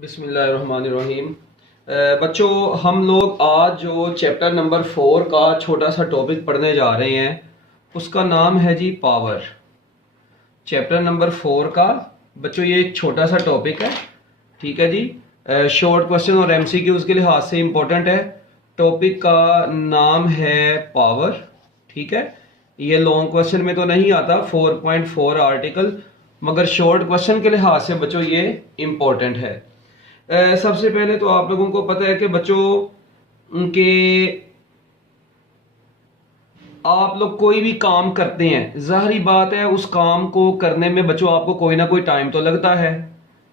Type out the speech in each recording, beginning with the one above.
बिस्मिल्लाहिर्रहमानिर्रहीम। बच्चों, हम लोग आज जो चैप्टर नंबर 4 का छोटा सा टॉपिक पढ़ने जा रहे हैं उसका नाम है जी पावर। चैप्टर नंबर 4 का बच्चों ये एक छोटा सा टॉपिक है, ठीक है जी। शॉर्ट क्वेश्चन और एमसीक्यूज के लिहाज से इम्पोर्टेंट है। टॉपिक का नाम है पावर, ठीक है। ये लॉन्ग क्वेश्चन में तो नहीं आता 4.4 आर्टिकल, मगर शॉर्ट क्वेश्चन के लिहाज से बच्चों ये इम्पोर्टेंट है। सबसे पहले तो आप लोगों को पता है कि बच्चों के आप लोग कोई भी काम करते हैं, जाहिर बात है उस काम को करने में बच्चों आपको कोई ना कोई टाइम तो लगता है।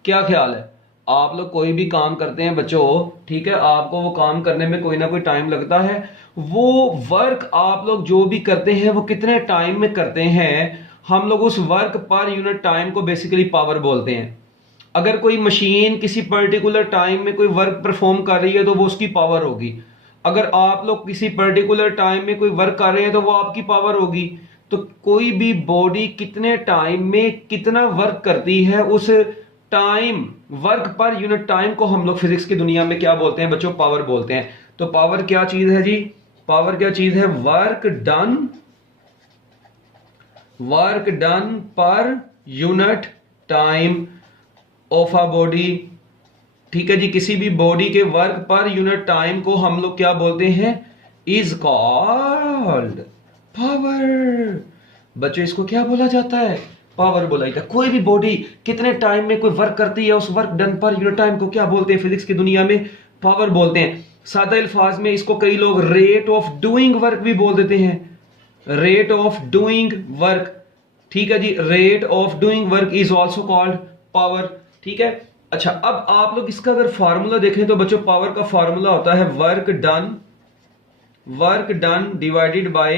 क्या ख्याल है? आप लोग कोई भी काम करते हैं बच्चों, ठीक है, आपको वो काम करने में कोई ना कोई टाइम लगता है। वो वर्क आप लोग जो भी करते हैं वो कितने टाइम में करते हैं, हम लोग उस वर्क पर यूनिट टाइम को बेसिकली पावर बोलते हैं। अगर कोई मशीन किसी पर्टिकुलर टाइम में कोई वर्क परफॉर्म कर रही है तो वो उसकी पावर होगी। अगर आप लोग किसी पर्टिकुलर टाइम में कोई वर्क कर रहे हैं तो वो आपकी पावर होगी। तो कोई भी बॉडी कितने टाइम में कितना वर्क करती है, उस time work per unit time को हम लोग फिजिक्स की दुनिया में क्या बोलते हैं बच्चों? पावर बोलते हैं। तो पावर क्या चीज है जी? पावर क्या चीज है? Work done per unit time of a body, ठीक है जी। किसी भी बॉडी के वर्क पर यूनिट टाइम को हम लोग क्या बोलते हैं? Is called power. बच्चों इसको क्या बोला जाता है? पावर बोला जाता है। कोई भी बॉडी कितने टाइम में कोई वर्क करती है, उस work done per unit time को क्या बोलते हैं फिजिक्स की दुनिया में? पावर बोलते हैं। सादा अल्फाज में इसको कई लोग रेट ऑफ डूइंग वर्क भी बोल देते हैं। रेट ऑफ डूइंग वर्क, ठीक है जी। Rate of doing work is also called power, ठीक है। अच्छा, अब आप लोग इसका अगर फार्मूला देखें तो बच्चों पावर का फार्मूला होता है work done divided by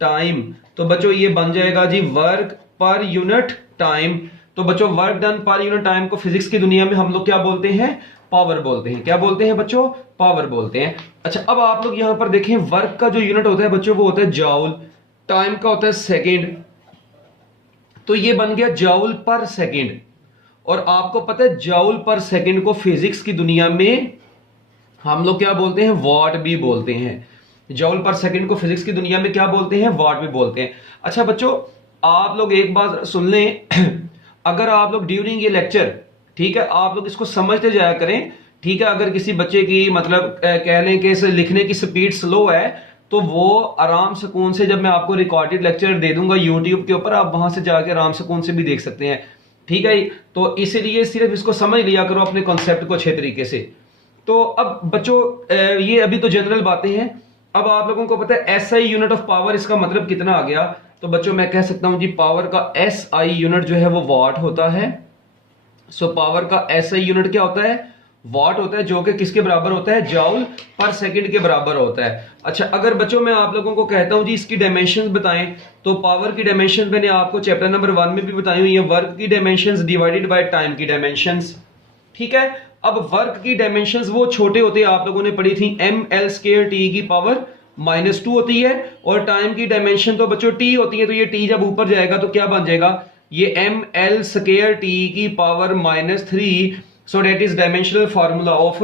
time. तो बच्चों ये बन जाएगा जी वर्क पर यूनिट टाइम। तो बच्चों work done per unit time को फिजिक्स की दुनिया में हम लोग क्या बोलते हैं? पावर बोलते हैं। क्या बोलते हैं बच्चों? पावर बोलते हैं। अच्छा, अब आप लोग यहां पर देखें, वर्क का जो यूनिट होता है बच्चों वो होता है जॉउल, टाइम का होता है सेकेंड। तो ये बन गया जॉउल पर सेकेंड। और आपको पता है जॉउल पर सेकंड को फिजिक्स की दुनिया में हम लोग क्या बोलते हैं? वॉट भी बोलते हैं। जॉउल पर सेकंड को फिजिक्स की दुनिया में क्या बोलते हैं? वॉट भी बोलते हैं। अच्छा बच्चों, आप लोग एक बात सुन लें अगर आप लोग ड्यूरिंग ये लेक्चर, ठीक है, आप लोग इसको समझते जाया करें, ठीक है। अगर किसी बच्चे की मतलब कह लें कि इसे लिखने की स्पीड स्लो है तो वो आराम सुकून से, जब मैं आपको रिकॉर्डेड लेक्चर दे दूंगा यूट्यूब के ऊपर, आप वहां से जाके आराम सुकून से भी देख सकते हैं, ठीक है। तो इसीलिए सिर्फ इसको समझ लिया करो अपने कॉन्सेप्ट को अच्छे तरीके से। तो अब बच्चों ये अभी तो जनरल बातें हैं। अब आप लोगों को पता है एसआई यूनिट ऑफ पावर, इसका मतलब कितना आ गया? तो बच्चों मैं कह सकता हूं जी पावर का एसआई यूनिट जो है वो वॉट होता है। सो पावर का एसआई यूनिट क्या होता है? वॉट होता है, जो कि किसके बराबर होता है? जॉउल पर सेकंड के बराबर होता है। अच्छा, अगर बच्चों मैं आप लोगों को कहता हूं जी इसकी डायमेंशंस बताएं, तो पावर की डायमेंशंस मैंने आपको चैप्टर नंबर 1 में भी बताई हुई है। वर्क की डायमेंशंस डिवाइडेड बाय टाइम की डायमेंशंस, ठीक है। अब वर्क की डायमेंशंस वो छोटे होते हैं, आप लोगों ने पढ़ी थी ml² t की पावर -2 होती है। और टाइम की डायमेंशन तो बच्चों t होती है। तो ये t जब ऊपर जाएगा तो क्या बन जाएगा? ये ml² t की power -3। So that is dimensional formula of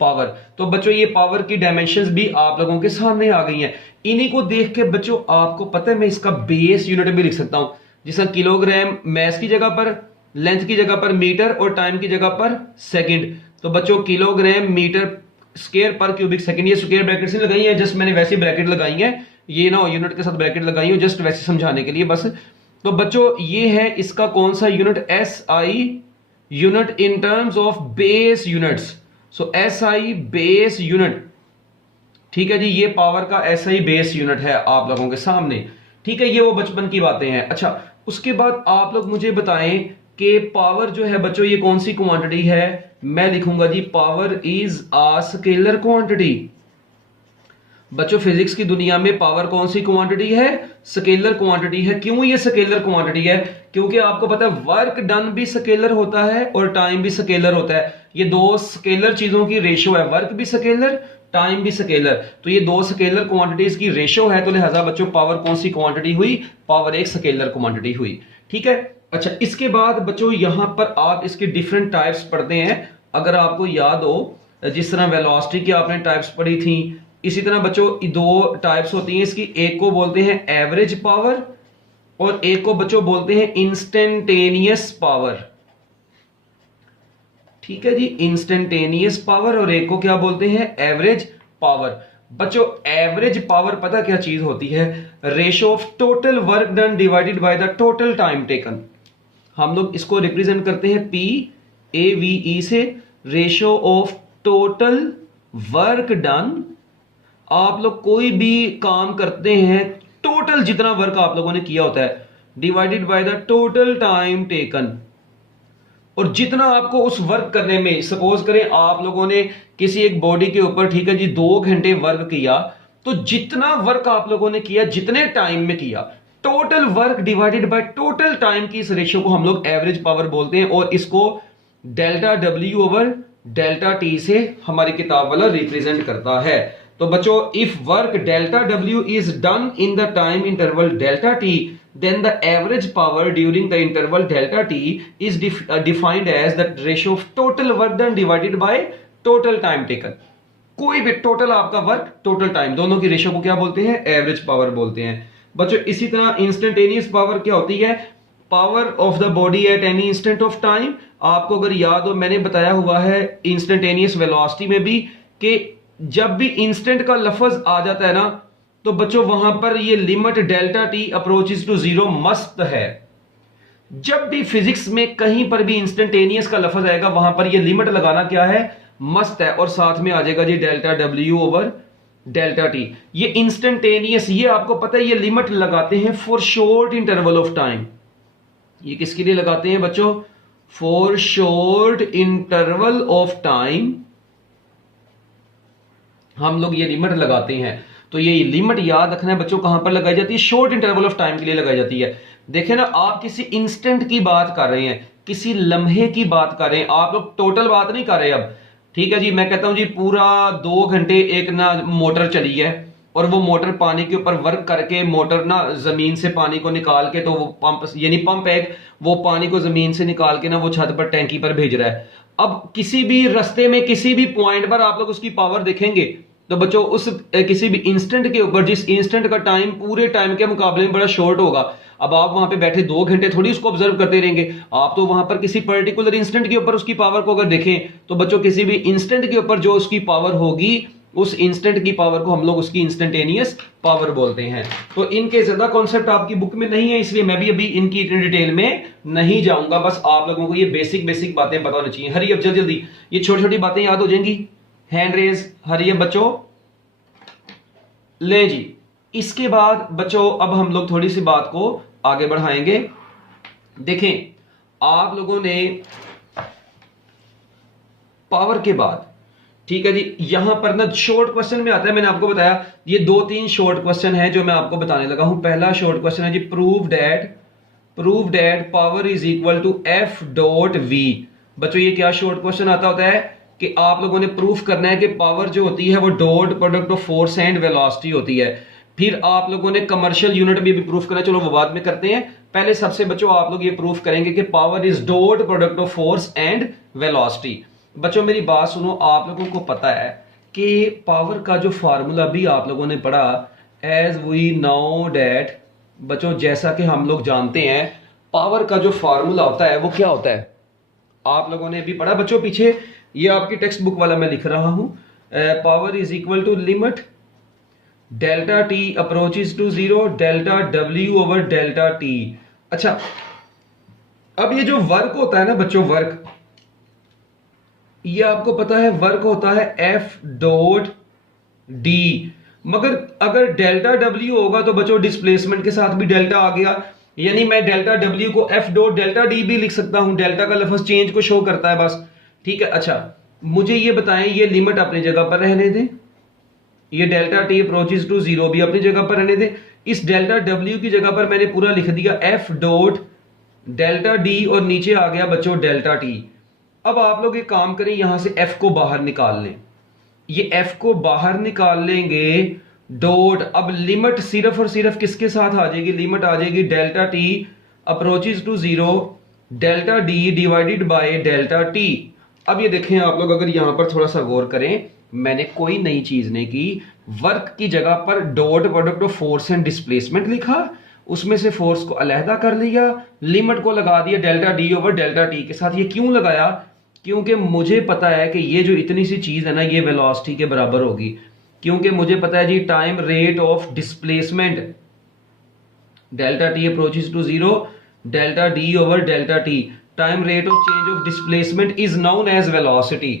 power. तो बच्चों ये पावर की डायमेंशंस भी आप लोगों के सामने आ गई हैं। इन्हीं को देख के बच्चों आपको पता है मैं इसका बेस यूनिट भी लिख सकता हूं, जिसका किलोग्राम मैस की जगह पर, लेंथ की जगह पर मीटर और टाइम की जगह पर सेकंड। तो बच्चों किलोग्राम मीटर स्क्वायर पर क्यूबिक सेकंड। ये स्क्वायर ब्रैकेट से लगाई है, जस्ट मैंने वैसी ब्रैकेट लगाई है, ये ना यूनिट के साथ ब्रैकेट लगाई हो, जस्ट वैसे समझाने के लिए बस। तो बच्चों ये है इसका कौन सा unit? SI unit in terms of base units. So SI base unit, ठीक है जी। ये पावर का एसआई बेस यूनिट है आप लोगों के सामने, ठीक है। ये वो बचपन की बातें हैं। अच्छा, उसके बाद आप लोग मुझे बताएं कि पावर जो है बच्चों ये कौन सी क्वांटिटी है? मैं लिखूंगा जी power is a scalar quantity. बच्चों फिजिक्स की दुनिया में पावर कौन सी क्वांटिटी है? स्केलर क्वांटिटी है। क्यों ये स्केलर क्वांटिटी है? क्योंकि आपको पता है वर्क डन भी स्केलर होता है और टाइम भी स्केलर होता है। ये दो स्केलर चीजों की रेशियो है, वर्क भी स्केलर, टाइम भी स्केलर। तो ये दो स्केलर क्वांटिटीज की रेशियो है, तो लिहाजा बच्चों पावर कौन सी क्वांटिटी हुई? पावर एक स्केलर क्वांटिटी हुई, ठीक है। अच्छा, इसके बाद बच्चों यहां पर आप इसके डिफरेंट टाइप्स पढ़ते हैं। अगर आपको याद हो, जिस तरह वेलोसिटी की आपने टाइप्स पढ़ी थी, इसी तरह बच्चों दो टाइप्स होती हैं इसकी, एक को बोलते हैं एवरेज पावर और एक को बच्चों बोलते हैं इंस्टेंटेनियस पावर। ठीक है जी, इंस्टेंटेनियस पावर और एक को क्या बोलते हैं, एवरेज पावर। बच्चों एवरेज पावर पता क्या चीज होती है, ratio of total work done divided by the total time taken. हम लोग इसको रिप्रेजेंट करते हैं PAVE से, ratio of total work done. आप लोग कोई भी काम करते हैं, टोटल जितना वर्क आप लोगों ने किया होता है, divided by the total time taken. और जितना आपको उस वर्क करने में, सपोज करें आप लोगों ने किसी एक बॉडी के ऊपर, ठीक है जी, 2 घंटे वर्क किया, तो जितना वर्क आप लोगों ने किया, जितने टाइम में किया, total work divided by total time की इस रेशियो को हम लोग एवरेज पावर बोलते हैं। और इसको delta W over delta T से हमारी किताब वाला रिप्रेजेंट करता है। तो बच्चों if work delta W is done in the time interval delta T, then the average power during the interval delta T is defined as the ratio of total work done divided by total time taken। कोई भी total आपका work, total time, दोनों की ratio को क्या बोलते हैं, average power बोलते हैं। बच्चों इसी तरह इंस्टेंटेनियस पावर क्या होती है, power of the body at any instant of time. आपको अगर याद हो, मैंने बताया हुआ है इंस्टेंटेनियस वेलोसिटी में भी कि जब भी इंस्टेंट का लफ्ज आ जाता है ना, तो बच्चों वहां पर ये limit delta T approaches to zero मस्त है। जब भी फिजिक्स में कहीं पर भी इंस्टेंटेनियस का लफ्ज आएगा, वहां पर ये लिमिट लगाना क्या है, मस्त है। और साथ में आ जाएगा जी delta W over delta T। ये इंस्टेंटेनियस, ये आपको पता है, ये लिमिट लगाते हैं for short interval of time. ये किसके लिए लगाते हैं बच्चों, for short interval of time हम लोग ये लिमिट लगाते हैं। तो ये लिमिट याद रखना है बच्चों, कहां पर लगाई जाती है, शॉर्ट इंटरवल ऑफ टाइम के लिए लगाई जाती है। देखें ना, आप किसी इंस्टेंट की बात कर रहे हैं, किसी लम्हे की बात कर रहे हैं, आप लोग टोटल बात नहीं कर रहे अब। ठीक है जी, मैं कहता हूं जी पूरा 2 घंटे एक ना मोटर चली है और वो मोटर पानी के ऊपर वर्क करके, मोटर ना जमीन से पानी को निकाल के, तो वो पंप, यानी पंप एक, वो पानी को जमीन से निकाल के ना वो छत पर टैंकी पर भेज रहा है। अब किसी भी रास्ते में किसी भी पॉइंट पर आप लोग उसकी पावर देखेंगे, तो बच्चों उस किसी भी इंस्टेंट के ऊपर, जिस इंस्टेंट का टाइम पूरे टाइम के मुकाबले में बड़ा शॉर्ट होगा, अब आप वहां पे बैठे 2 घंटे थोड़ी उसको ऑब्जर्व करते रहेंगे। आप तो वहां पर किसी पर्टिकुलर इंस्टेंट के ऊपर उसकी पावर को अगर देखें, तो बच्चों किसी भी इंस्टेंट के ऊपर जो उसकी पावर होगी, उस इंस्टेंट की पावर को हम लोग उसकी इंस्टेंटेनियस पावर बोलते हैं। तो इनके ज्यादा कॉन्सेप्ट आपकी बुक में नहीं है, इसलिए मैं भी अभी इनकी डिटेल में नहीं जाऊंगा। बस आप लोगों को ये बेसिक बातें पता होनी चाहिए। हरी अब जल्दी जल्दी, ये छोटी छोटी बातें याद हो जाएंगी। हैंड रेज, हरी अब बच्चों, ले जी। इसके बाद बच्चों अब हम लोग थोड़ी सी बात को आगे बढ़ाएंगे। देखें, आप लोगों ने पावर के बाद, ठीक है जी, यहां पर ना शॉर्ट क्वेश्चन में आता है, मैंने आपको बताया ये 2-3 शॉर्ट क्वेश्चन है जो मैं आपको बताने लगा हूं। पहला शॉर्ट क्वेश्चन है जी, prove that power is equal to F dot V। बच्चों ये क्या शॉर्ट क्वेश्चन आता होता है कि आप लोगों ने प्रूफ करना है कि पावर जो होती है वो dot product of force and velocity होती है। फिर आप लोगों ने कमर्शियल यूनिट भी प्रूफ करना है, चलो वो बाद में करते हैं। पहले सबसे बच्चों आप लोग ये प्रूफ करेंगे कि power is dot product of force and velocity. बच्चों मेरी बात सुनो, आप लोगों को पता है कि पावर का जो फार्मूला भी आप लोगों ने पढ़ा, एज वी नो डैट, बच्चों जैसा कि हम लोग जानते हैं पावर का जो फार्मूला होता है वो क्या होता है, आप लोगों ने भी पढ़ा बच्चों पीछे, ये आपकी टेक्स्ट बुक वाला मैं लिख रहा हूं। Power is equal to limit delta T approaches to zero delta W over delta T। अच्छा, अब ये जो वर्क होता है ना बच्चों, वर्क, ये आपको पता है वर्क होता है F डॉट D, मगर अगर डेल्टा W होगा तो बच्चों डिस्प्लेसमेंट के साथ भी डेल्टा आ गया, यानी मैं डेल्टा W को F डॉट डेल्टा D भी लिख सकता हूं। डेल्टा का लफ्ज चेंज को शो करता है बस, ठीक है। अच्छा मुझे ये बताएं, ये लिमिट अपनी जगह पर रहने दें, ये delta T approaches to zero भी अपनी जगह पर रहने दें। इस डेल्टा W की जगह पर मैंने पूरा लिख दिया F डॉट डेल्टा D और नीचे आ गया बच्चों डेल्टा T। अब आप लोग ये काम करें, यहां से F को बाहर निकाल लें, ये F को बाहर निकाल लेंगे, डॉट, अब लिमिट सिर्फ और सिर्फ किसके साथ आ जाएगी, लिमिट आ जाएगी delta T approaches to zero delta D divided by delta T। अब ये देखें आप लोग, अगर यहां पर थोड़ा सा गौर करें, मैंने कोई नई चीज नहीं की, वर्क की जगह पर dot product of force and displacement लिखा, उसमें से फोर्स को अलहदा कर लिया, लिमिट को लगा दिया delta D over delta T के साथ। ये क्यों लगाया? क्योंकि मुझे पता है कि ये जो इतनी सी चीज है ना, ये वेलोसिटी के बराबर होगी, क्योंकि मुझे पता है जी time rate of displacement delta T approaches to zero, delta D over delta T, time rate of change of displacement is known as velocity.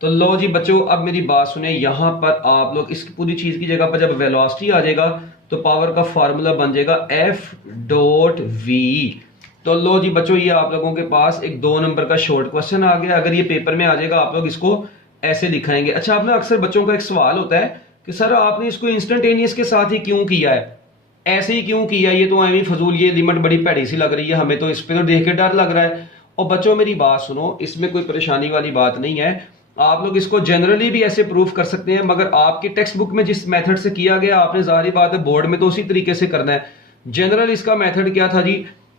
तो लो जी बच्चों, अब मेरी बात सुने, यहां पर आप लोग इस पूरी चीज की जगह पर जब वेलोसिटी आ जाएगा तो पावर का फार्मूला बन जाएगा एफ डॉट वी। तो लो जी बच्चों, ये आप लोगों के पास एक 2 नंबर का शॉर्ट क्वेश्चन आ गया। अगर ये पेपर में आ जाएगा, आप लोग इसको ऐसे लिखाएंगे। अच्छा, आपने अक्सर बच्चों का एक सवाल होता है कि सर आपने इसको इंस्टेंटेनियस के साथ ही क्यों किया है, ऐसे ही क्यों किया, ये तो एवं फजूल, ये लिमिट बड़ी भैड़ी सी लग रही है, हमें तो इस पे तो देख के डर लग रहा है। और बच्चों मेरी बात सुनो, इसमें कोई परेशानी वाली बात नहीं है, आप लोग इसको जनरली भी ऐसे प्रूफ कर सकते हैं, मगर आपकी टेक्स्ट बुक में जिस मेथड से किया गया, आपने जाहिर बात है बोर्ड में तो उसी तरीके से करना है। जनरल इसका मेथड क्या था जी,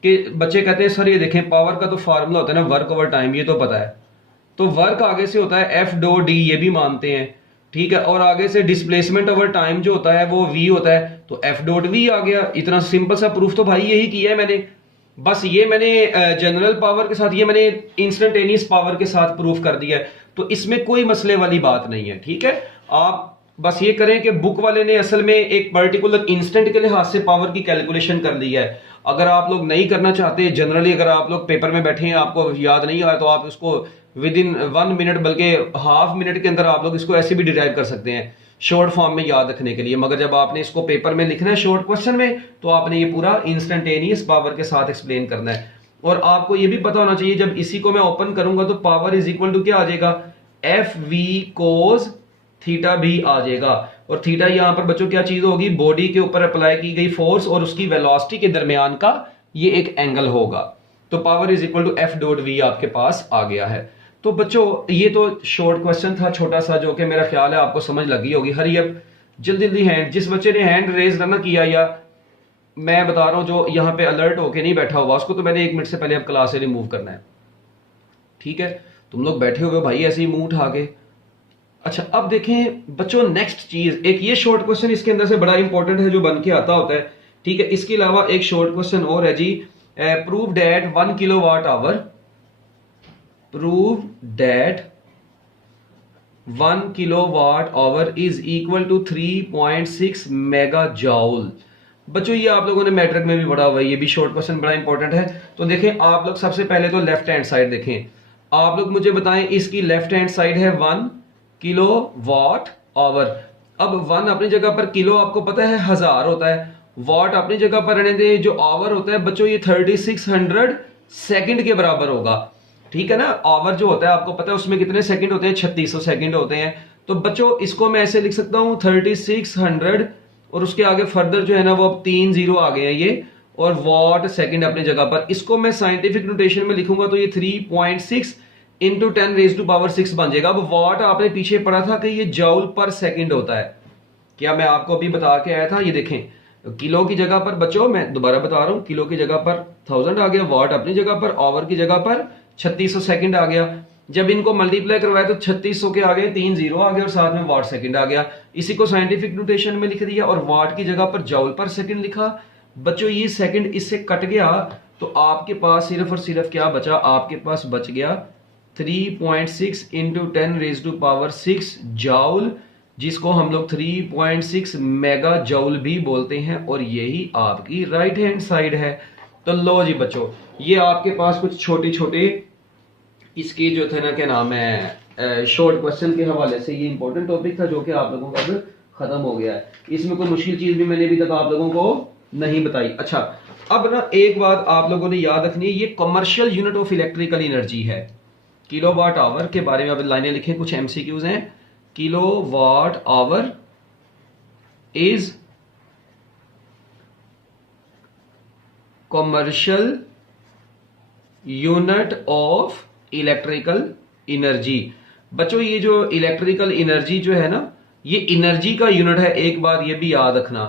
कि बच्चे कहते हैं सर ये देखें पावर का तो फार्मूला होता है ना वर्क ओवर टाइम, ये तो पता है, तो वर्क आगे से होता है एफ डो डी, ये भी मानते हैं, ठीक है, और आगे से डिस्प्लेसमेंट ओवर टाइम जो होता है वो वी होता है, तो एफ डॉट वी आ गया। इतना सिंपल सा प्रूफ तो भाई यही किया है मैंने, बस ये मैंने जनरल पावर के साथ, ये मैंने इंस्टेंटेनियस पावर के साथ प्रूफ कर दिया है, तो इसमें कोई मसले वाली बात नहीं है, ठीक है। आप बस ये करें कि बुक वाले ने असल में एक पर्टिकुलर इंस्टेंट के लिहाज से पावर की कैलकुलेशन कर ली है। अगर आप लोग नहीं करना चाहते जनरली, अगर आप लोग पेपर में बैठे हैं आपको याद नहीं आया, तो आप इसको विद इन 1 मिनट बल्कि हाफ मिनट के अंदर आप लोग इसको ऐसे भी डिराइव कर सकते हैं शॉर्ट फॉर्म में याद रखने के लिए। मगर जब आपने इसको पेपर में लिखना है शॉर्ट क्वेश्चन में, तो आपने ये पूरा इंस्टेंटेनियस पावर के साथ एक्सप्लेन करना है। और आपको ये भी पता होना चाहिए, जब इसी को मैं ओपन करूंगा तो पावर इज इक्वल टू क्या आ जाएगा, एफ वी कोस थीटा भी आ जाएगा। और थीटा यहां पर बच्चों क्या चीज होगी, बॉडी के ऊपर अप्लाई की गई फोर्स और उसकी वेलोसिटी के दरमियान का ये एक एंगल होगा। तो power is equal to F dot V आपके पास आ गया है। तो बच्चों ये तो शॉर्ट क्वेश्चन था छोटा सा, जो कि मेरा ख्याल है आपको समझ लगी होगी। हरी अप जल्दी जल्दी हैंड, जिस बच्चे ने हैंड रेज ना किया, या मैं बता रहा हूं जो यहाँ पे अलर्ट होके नहीं बैठा हुआ, उसको तो मैंने 1 मिनट से पहले अब क्लास से रिमूव करना है, ठीक है। तुम लोग बैठे हुए भाई ऐसे ही मुंह उठा के। अच्छा अब देखें बच्चों, नेक्स्ट चीज, एक ये शॉर्ट क्वेश्चन इसके अंदर से बड़ा इंपॉर्टेंट है जो बन के आता होता है, ठीक है। इसके अलावा एक शॉर्ट क्वेश्चन और है जी, prove that 1 kilowatt hour, prove that 1 kilowatt hour is equal to 3.6 mega joule. बच्चों ये आप लोगों ने मैट्रिक में भी पढ़ा हुआ है, ये भी शॉर्ट क्वेश्चन बड़ा इंपॉर्टेंट है। तो देखें आप लोग सबसे पहले तो लेफ्ट हैंड साइड देखें, आप लोग मुझे बताएं इसकी लेफ्ट हैंड साइड है 1 किलोवाट आवर। अब 1 अपनी जगह पर, किलो आपको पता है 1000 होता है, वाट अपनी जगह पर रहने दे, जो आवर होता है बच्चों ये 3600 सेकंड के बराबर होगा, ठीक है ना। आवर जो होता है आपको पता है उसमें कितने सेकंड होते हैं, 3600 सेकंड होते हैं। तो बच्चों इसको मैं ऐसे लिख सकता हूं 3600, और उसके आगे फर्दर जो है ना वो अब 3 जीरो आ गए हैं ये, और वॉट सेकंड अपनी जगह पर। इसको मैं साइंटिफिक नोटेशन में लिखूंगा तो ये 3.6 इंटू 10⁻⁶ बन जाएगा। अब वॉट आपने पीछे पढ़ा था कि ये जॉल पर सेकंड होता है, क्या मैं आपको अभी बता के आया था। ये देखें किलो की जगह पर बच्चों, मैं दोबारा बता रहा हूं, किलो की जगह पर 1000 आ गया, वॉट अपनी जगह पर, आवर की जगह पर 3600 सेकंड आ गया। जब इनको मल्टीप्लाई करवाया तो 3600 के आ गए 3 जीरो आ गए और साथ में वाट सेकंड आ गया। इसी को साइंटिफिक नोटेशन में लिख दिया और वाट की जगह पर जॉल पर सेकंड लिखा। बच्चों ये सेकंड इससे कट गया तो आपके पास सिर्फ और सिर्फ क्या बचा, आपके पास बच गया 3.6 इंटू 10⁻⁶ जॉल, जिसको हम लोग 3.6 मेगा जॉल भी बोलते हैं, और यही आपकी राइट हैंड साइड है। तो लो जी बच्चों, ये आपके पास कुछ छोटे छोटे इसके जो थे ना क्या नाम है शॉर्ट क्वेश्चन के हवाले से ये इंपॉर्टेंट टॉपिक था जो कि आप लोगों का अब खत्म हो गया है। इसमें कोई मुश्किल चीज भी मैंने अभी तक आप लोगों को नहीं बताई। अच्छा अब ना एक बात आप लोगों ने याद रखनी है, ये commercial unit of electrical energy है। किलोवाट आवर के बारे में अब लाइनें लिखें, कुछ एमसीक्यूज हैं। Kilowatt hour is commercial unit of electrical energy. बच्चों ये जो इलेक्ट्रिकल एनर्जी जो है ना, ये एनर्जी का यूनिट है, एक बार ये भी याद रखना,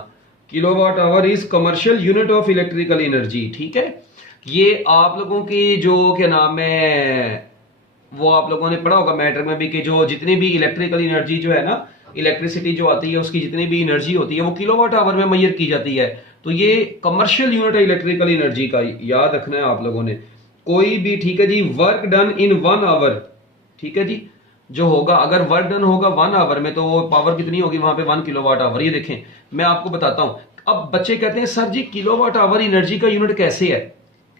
kilowatt hour is commercial unit of electrical energy, ठीक है। ये आप लोगों की जो क्या नाम है वो आप लोगों ने पढ़ा होगा मैटर में भी कि जो जितनी भी इलेक्ट्रिकल एनर्जी जो है ना, इलेक्ट्रिसिटी जो आती है उसकी जितनी भी एनर्जी होती है वो किलोवाट आवर में मेजर की जाती है। तो ये कमर्शियल यूनिट है इलेक्ट्रिकल एनर्जी का, याद रखना है आप लोगों ने। कोई भी, ठीक है जी, वर्क डन इन 1 आवर, ठीक है जी, जो होगा अगर वर्क डन होगा 1 आवर में तो वो पावर कितनी होगी वहां पे 1 किलोवाट आवर। ये देखें मैं आपको बताता हूं। अब बच्चे कहते हैं सर जी किलोवाट आवर एनर्जी का यूनिट कैसे है?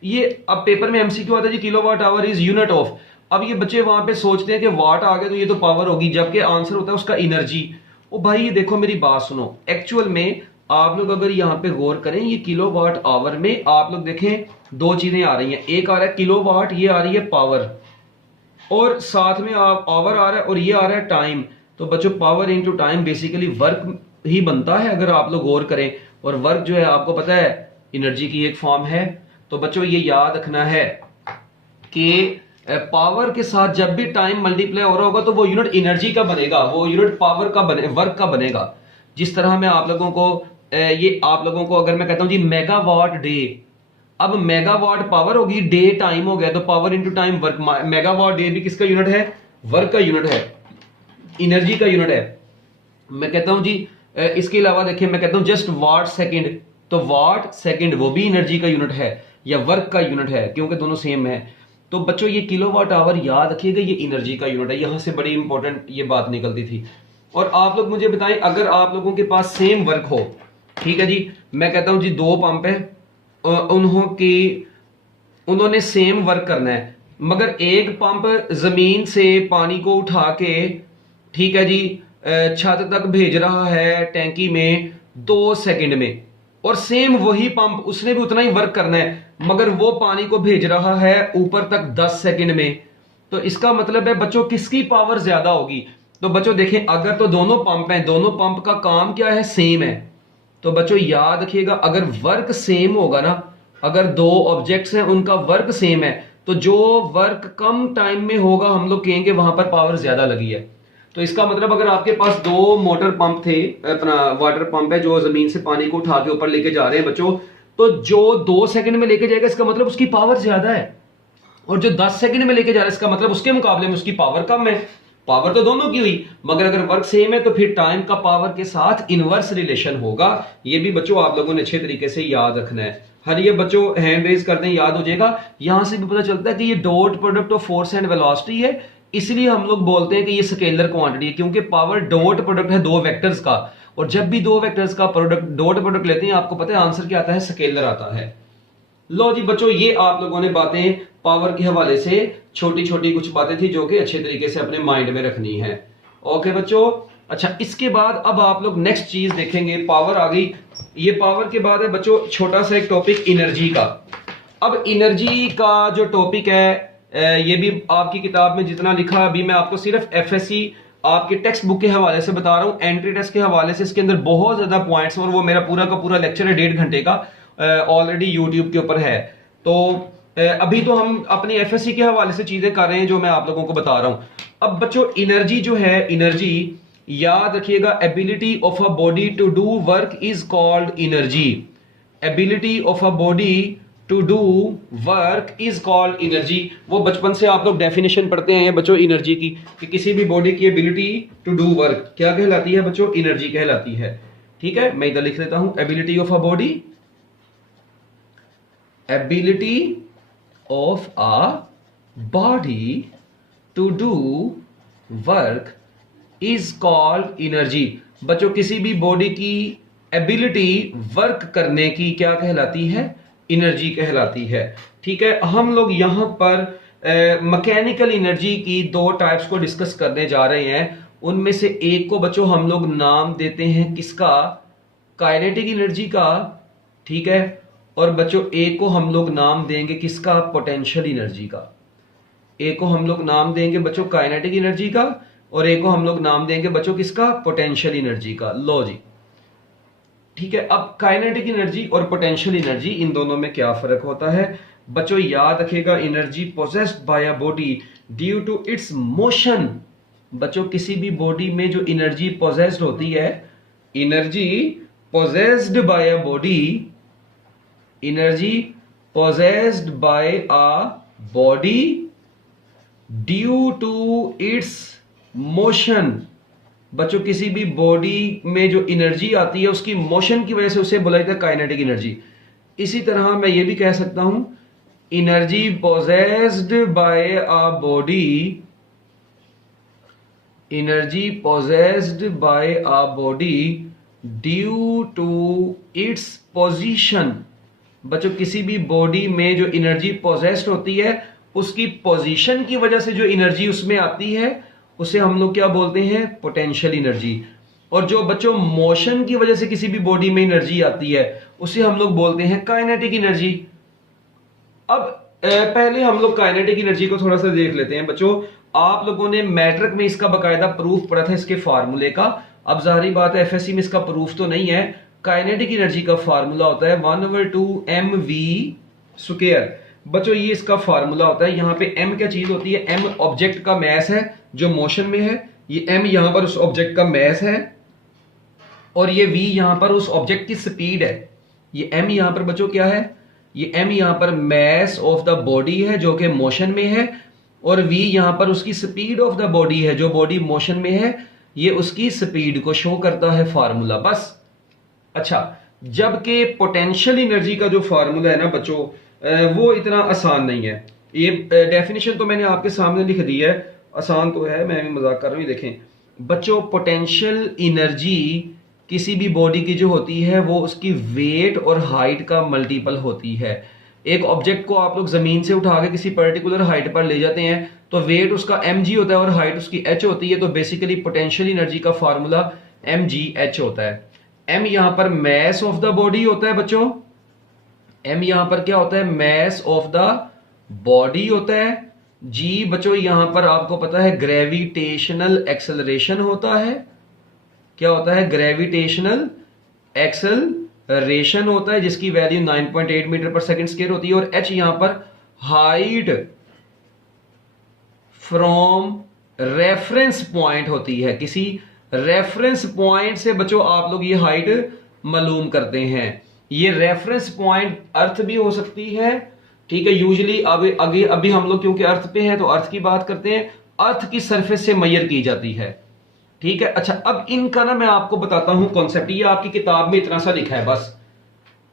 ये अब पेपर में एमसीक्यू आता है जी, kilowatt hour is unit of. अब ये बच्चे वहां पे सोचते हैं कि वाट आ गया तो ये तो पावर होगी, जबकि आंसर होता है उसका एनर्जी। ओ भाई ये देखो मेरी बात सुनो, एक्चुअल में आप लोग अगर यहाँ पे गौर करें, ये किलोवाट आवर में आप लोग देखें दो चीजें आ रही हैं, एक आ रहा है किलोवाट, ये आ रही है पावर, और साथ में आप आवर आ रहा है और ये आ रहा है टाइम। तो बच्चों power into time basically work ही बनता है अगर आप लोग गौर करें, और वर्क जो है आपको पता है एनर्जी की एक फॉर्म है। तो बच्चों ये याद रखना है कि पावर के साथ जब भी टाइम मल्टीप्लाई हो रहा होगा तो वो यूनिट एनर्जी का बनेगा, वो यूनिट पावर का बने, वर्क का बनेगा। जिस तरह मैं आप लोगों को ये आप लोगों को अगर मैं कहता हूं जी मेगावाट डे, अब मेगावाट पावर होगी, डे टाइम हो गया, तो power into time work. Megawatt day भी किसका यूनिट है? वर्क का यूनिट है, एनर्जी का यूनिट है। मैं कहता हूं जी इसके अलावा देखिए मैं कहता हूं जस्ट वाट सेकंड, तो वाट सेकंड वो भी एनर्जी का यूनिट है या वर्क का यूनिट है, क्योंकि दोनों सेम है। तो बच्चों ये किलोवाट आवर याद रखिएगा, ये एनर्जी का यूनिट है, यहां से बड़ी इंपॉर्टेंट ये बात निकलती थी। और आप लोग मुझे बताएं अगर आप लोगों के पास सेम वर्क हो, ठीक है जी, मैं कहता हूं जी 2 पंप है, उन्होंने सेम वर्क करना है, मगर एक पंप जमीन से पानी को उठा के, ठीक है जी, छत तक भेज रहा है टैंकी में 2 सेकंड में, और सेम वही पंप उसने भी उतना ही वर्क करना है, मगर वो पानी को भेज रहा है ऊपर तक 10 सेकंड में। तो इसका मतलब है बच्चों किसकी पावर ज्यादा होगी? तो बच्चों देखें अगर तो दोनों पंप हैं, दोनों पंप का काम क्या है? सेम है। तो बच्चों याद रखिएगा अगर वर्क सेम होगा ना, अगर 2 ऑब्जेक्ट्स हैं उनका वर्क सेम है, तो जो वर्क कम टाइम में होगा हम लोग कहेंगे वहां पर पावर ज्यादा लगी है। तो इसका मतलब अगर आपके पास 2 मोटर पंप थे, अपना वाटर पंप है जो जमीन से पानी को उठा के ऊपर लेके जा रहे हैं बच्चों, तो जो 2 सेकंड में लेके जाएगा इसका मतलब उसकी पावर ज्यादा है, और जो 10 सेकंड में लेके जा रहा है इसका मतलब उसके मुकाबले में उसकी पावर कम है। पावर तो दोनों की हुई, मगर अगर वर्क सेम है तो फिर टाइम का पावर के साथ इनवर्स रिलेशन होगा। ये भी बच्चों आप लोगों ने अच्छे तरीके से याद रखना है। हर ये बच्चों हैंड रेज करते हैं, याद हो जाएगा। यहां से भी पता चलता है कि ये dot product of force and velocity है, इसलिए हम लोग बोलते हैं कि ये स्केलर क्वांटिटी है, क्योंकि पावर डॉट प्रोडक्ट है 2 वेक्टर्स का, और जब भी 2 वेक्टर्स का प्रोडक्ट डॉट प्रोडक्ट लेते हैं आपको पता है आंसर क्या आता है? स्केलर आता है। लो जी बच्चों ये आप लोगों ने बातें पावर के हवाले से छोटी छोटी कुछ बातें थी जो कि अच्छे तरीके से अपने माइंड में रखनी है। ओके बच्चों, अच्छा इसके बाद अब आप लोग नेक्स्ट चीज देखेंगे, पावर आ गई, ये पावर के बाद है बच्चों छोटा सा एक टॉपिक एनर्जी का। अब एनर्जी का जो टॉपिक है ये भी आपकी किताब में जितना लिखा अभी मैं आपको सिर्फ एफएससी आपके टेक्स्ट बुक के हवाले से बता रहा हूं, एंट्री टेस्ट के हवाले से इसके अंदर बहुत ज्यादा पॉइंट्स, और वो मेरा पूरा का पूरा लेक्चर है 1.5 घंटे का, ऑलरेडी यूट्यूब के ऊपर है। तो अभी तो हम अपनी एफएससी के हवाले से चीजें कर रहे हैं जो मैं आप लोगों को बता रहा हूं। अब बच्चों एनर्जी जो है, एनर्जी याद रखिएगा, ability of a body to do work is called energy. Ability of a body to do work is called energy. वो बचपन से आप लोग डेफिनेशन पढ़ते हैं बच्चों एनर्जी की, कि किसी भी बॉडी की एबिलिटी टू डू वर्क क्या कहलाती है बच्चों? एनर्जी कहलाती है। ठीक है, मैं इधर लिख लेता हूं ability of a body, ability of a body to do work is called energy. बच्चों किसी भी बॉडी की एबिलिटी वर्क करने की क्या कहलाती है? एनर्जी कहलाती है। ठीक है, हम लोग यहां पर मैकेनिकल एनर्जी की 2 टाइप्स को डिस्कस करने जा रहे हैं। उनमें से एक को बच्चों हम लोग नाम देते हैं किसका? काइनेटिक एनर्जी का। ठीक है, और बच्चों एक को हम लोग नाम देंगे किसका? पोटेंशियल एनर्जी का। एक को हम लोग नाम देंगे बच्चों काइनेटिक एनर्जी का, और एक को हम लोग नाम देंगे बच्चों किसका? पोटेंशियल एनर्जी का। लो जी, ठीक है, अब काइनेटिक एनर्जी और पोटेंशियल एनर्जी इन दोनों में क्या फर्क होता है? बच्चों याद रखिएगा, energy possessed by a body due to its motion. बच्चों किसी भी बॉडी में जो एनर्जी पोजेस्ड होती है, energy possessed by a body, energy possessed by a body due to its motion. बच्चों किसी भी बॉडी में जो एनर्जी आती है उसकी मोशन की वजह से उसे बोला जाता है काइनेटिक एनर्जी। इसी तरह मैं ये भी कह सकता हूं energy possessed by a body, energy possessed by a body due to its position. बच्चों किसी भी बॉडी में जो एनर्जी पोजेस्ड होती है उसकी पोजीशन की वजह से जो एनर्जी उसमें आती है उसे हम लोग क्या बोलते हैं, पोटेंशियल एनर्जी। और जो बच्चों मोशन की वजह से किसी भी बॉडी में एनर्जी आती है उसे हम लोग बोलते हैं काइनेटिक एनर्जी। अब पहले हम लोग काइनेटिक एनर्जी को थोड़ा सा देख लेते हैं। बच्चों आप लोगों ने मैट्रिक में इसका बकायदा प्रूफ पढ़ा था इसके फार्मूले का। अब जाहिर बात है एफएससी में इसका प्रूफ तो नहीं है। काइनेटिक एनर्जी का फार्मूला होता है 1/2mv²। बच्चों ये इसका फार्मूला होता है। यहां पे m क्या चीज होती है, m ऑब्जेक्ट का मैस है जो मोशन में है, ये m यहां पर उस ऑब्जेक्ट का मैस है, और ये v यहां पर उस ऑब्जेक्ट की स्पीड है। ये m यहां पर बच्चों क्या है, ये m यहां पर मैस ऑफ द बॉडी है जो कि मोशन में है, और v यहां पर उसकी स्पीड ऑफ द बॉडी है जो बॉडी मोशन में है। ये उसकी स्पीड को शो करता है फार्मूला, बस। अच्छा, जबकि पोटेंशियल एनर्जी का जो फार्मूला है ना बच्चों वो इतना आसान नहीं है। ये डेफिनेशन तो मैंने आपके सामने लिख दी है, आसान तो है, मैं भी मजाक कर रहा हूँ। देखें बच्चों, पोटेंशियल एनर्जी किसी भी बॉडी की जो होती है वो उसकी वेट और हाइट का मल्टीपल होती है। एक ऑब्जेक्ट को आप लोग जमीन से उठा के किसी पर्टिकुलर हाइट पर ले जाते हैं तो वेट उसका mg होता है और हाइट उसकी h होती है। तो बेसिकली पोटेंशियल एनर्जी का फार्मूला mgh होता है। m यहां पर मैस ऑफ द बॉडी होता है बच्चों, m यहां पर क्या होता है, मैस ऑफ द बॉडी होता है। g बच्चों यहां पर आपको पता है ग्रेविटेशनल एक्सेलरेशन होता है। क्या होता है, ग्रेविटेशनल एक्सेलरेशन होता है जिसकी वैल्यू 9.8 मीटर पर सेकंड स्क्वायर होती है। और h यहां पर हाइट फ्रॉम रेफरेंस पॉइंट होती है। किसी रेफरेंस पॉइंट से बच्चों आप लोग ये हाइट मालूम करते हैं। ये रेफरेंस पॉइंट अर्थ भी हो सकती है, ठीक है। यूजुअली अभी हम लोग क्योंकि अर्थ पे हैं तो अर्थ की बात करते हैं, अर्थ की सरफेस से मेजर की जाती है, ठीक है। अच्छा, अब इनका ना मैं आपको बताता हूं कॉन्सेप्ट। ये आपकी किताब में इतना सा लिखा है बस।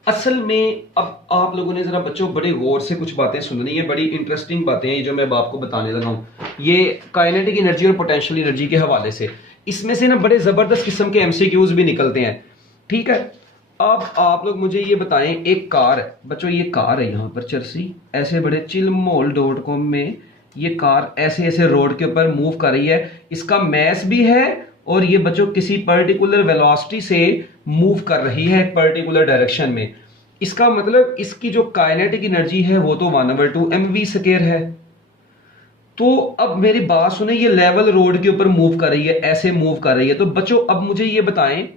असल में अब आप लोगों ने जरा बच्चों बड़े गौर से कुछ बातें सुननी है, बड़ी इंटरेस्टिंग बातें हैं ये जो मैं आपको बताने लगा हूं। ये काइनेटिक एनर्जी और पोटेंशियल एनर्जी के हवाले से इसमें से ना बड़े जबरदस्त किस्म के एमसीक्यूज भी निकलते हैं, ठीक है। अब आप लोग मुझे ये बताएं, एक कार है बच्चों, ये कार है यहाँ पर चर्सी, ऐसे बड़े chillmall.com में ये कार ऐसे ऐसे रोड के ऊपर मूव कर रही है। इसका मैस भी है और ये बच्चों किसी पर्टिकुलर वेलोसिटी से मूव कर रही है पर्टिकुलर डायरेक्शन में। इसका मतलब इसकी जो काइनेटिक एनर्जी है वो तो 1/2mv² है। तो अब मेरी बात सुने, ये लेवल रोड के ऊपर मूव कर रही है, ऐसे मूव कर रही है। तो बच्चों अब मुझे ये बताएं